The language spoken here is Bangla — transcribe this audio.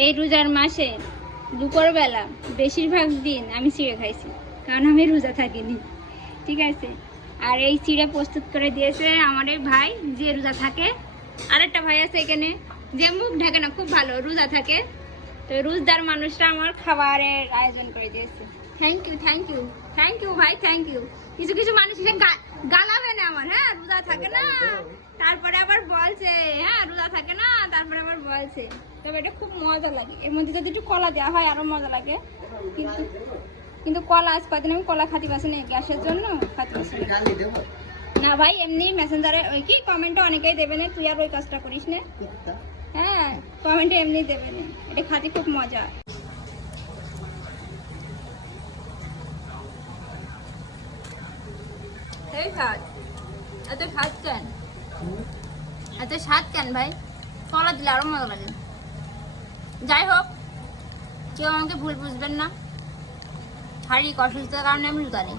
এই রোজার মাসে দুপুরবেলা বেশিরভাগ দিন আমি চিড়ে খাইছি, কারণ আমি রোজা থাকিনি, ঠিক আছে। আর এই চিড়ে প্রস্তুত করে দিয়েছে আমার এই ভাই যে রোজা থাকে। আরেকটা ভাই আছে এখানে যে মুখ ঢাকে না, খুব ভালো রোজা থাকে। তো রোজদার মানুষরা আমার খাবারের আয়োজন করে দিয়েছে। Thank you, thank you, thank you ভাই, থ্যাংক ইউ। কিছু কিছু মানুষ এসে গালাবে না আমার, হ্যাঁ রোজা থাকে না, তারপরে আবার বলছে হ্যাঁ রোজা থাকে না, তারপরে আবার বলছে। তবে এটা খুব মজা লাগে, এর মধ্যে যদি একটু কলা দেওয়া হয় আরো মজা লাগে। কিন্তু কিন্তু কলা আজ কদিন আমি কলা খাতে পারছি না, গ্যাসের জন্য খাতে পারছি না ভাই। এমনি মেসেঞ্জারে ওই কি কমেন্টে অনেকেই দেবে না, তুই আর ওই কাজটা করিস না। হ্যাঁ কমেন্টে এমনি দেবে না, এটা খাতে খুব মজা। এই খাত এত স্বাদ কেন, এত স্বাদ কেন ভাই? কলা দিলে আরো মজা লাগে। যাই হোক, কেউ আমাকে ভুল বুঝবেন না, শারীরিক অসুস্থতার কারণে আমি রোজা নেই।